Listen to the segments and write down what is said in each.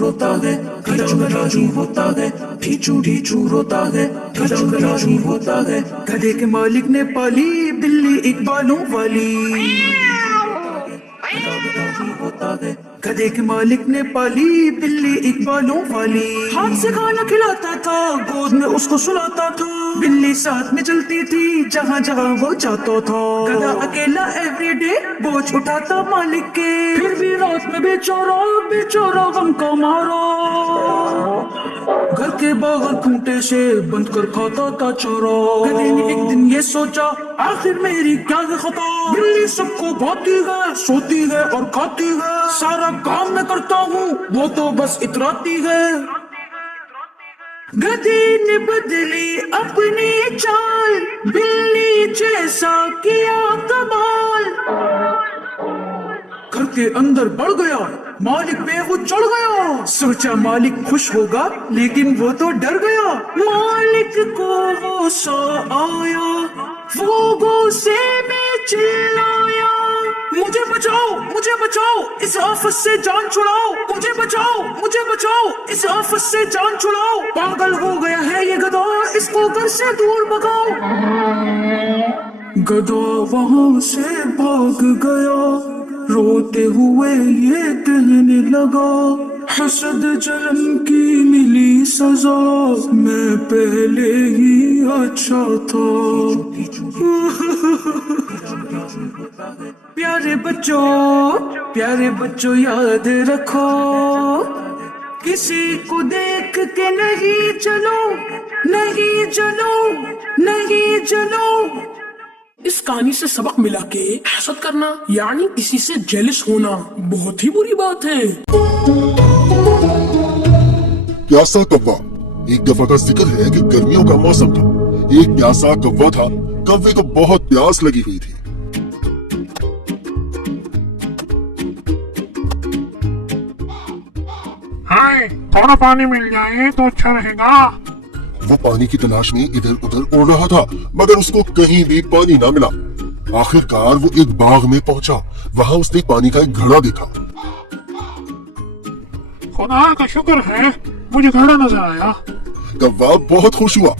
रोता है, राजू होता है, ढीचू रोता है, राजू होता है। गधे के मालिक ने पाली बिल्ली एक बालों वाली, होता है। गधे के मालिक ने पाली बिल्ली एक बालों वाली, हाथ से खाना खिलाता था, गोद में उसको सुलाता था, बिल्ली साथ में चलती थी जहाँ जहाँ वो जाता था। गधा अकेला एवरीडे बोझ उठाता मालिक के, फिर भी रात में बेचारा गम का मारा, घर के बाहर खूंटे से बंद कर खाता था चोरा। गधे ने एक दिन ये सोचा, आखिर मेरी क्या है खता, बिल्ली सबको भाती है, सोती है और खाती है, सारा काम मैं करता हूँ, वो तो बस इतराती है। गधे ने बदली अपनी चाल, बिल्ली जैसा किया कमाल, घर के अंदर बढ़ गया, मालिक पे वो चढ़ गया, सोचा मालिक खुश होगा, लेकिन वो तो डर गया। मालिक को गुस्सा आया, वो गुस्से में चिल्लाया, मुझे बचाओ, इस आफत से जान छुड़ाओ, मुझे बचाओ, इस आफत से जान छुड़ाओ, पागल हो गया है ये गधा, इसको घर से दूर भगाओ। गधा वहां से भाग गया, रोते हुए ये कहने लगा, हसद जलन की मिली सजा, मैं पहले ही अच्छा था। प्यारे बच्चों याद रखो, किसी को देख के नहीं चलो। इस कहानी से सबक मिला के हसद करना यानी किसी से जेलस होना बहुत ही बुरी बात है। प्यासा कौवा। एक दफा का जिक्र है कि गर्मियों का मौसम था, एक प्यासा कौवा था, कौवे को बहुत प्यास लगी हुई थी। हाय, थोड़ा पानी मिल जाए तो अच्छा रहेगा। वो पानी की तलाश में इधर उधर उड़ रहा था, मगर उसको कहीं भी पानी ना मिला। आखिरकार वो एक बाग में पहुंचा, वहाँ उसने पानी का एक घड़ा देखा। खुदा का शुक्र है, मुझे घड़ा नजर आया। कौवा बहुत खुश हुआ।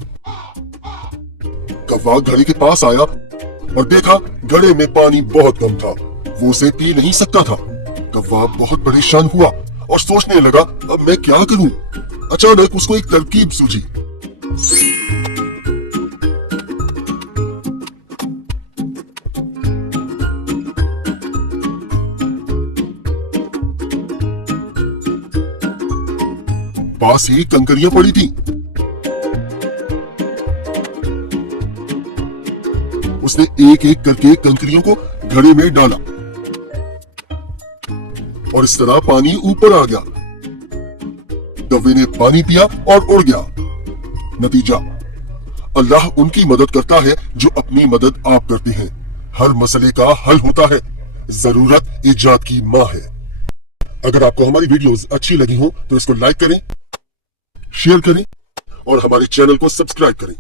कौवा घड़े के पास आया और देखा घड़े में पानी बहुत कम था, वो उसे पी नहीं सकता था। कौवा बहुत परेशान हुआ और सोचने लगा, अब मैं क्या करूं? अचानक उसको एक तरकीब सूझी। पास ही कंकरियां पड़ी थी। उसने एक एक करके कंकरियों को घड़े में डाला और इस तरह पानी ऊपर आ गया। कौवे ने पानी पिया और उड़ गया। नतीजा, अल्लाह उनकी मदद करता है जो अपनी मदद आप करते हैं। हर मसले का हल होता है, जरूरत इजाद की माँ है। अगर आपको हमारी वीडियोस अच्छी लगी हो तो इसको लाइक करें, शेयर करें और हमारे चैनल को सब्सक्राइब करें।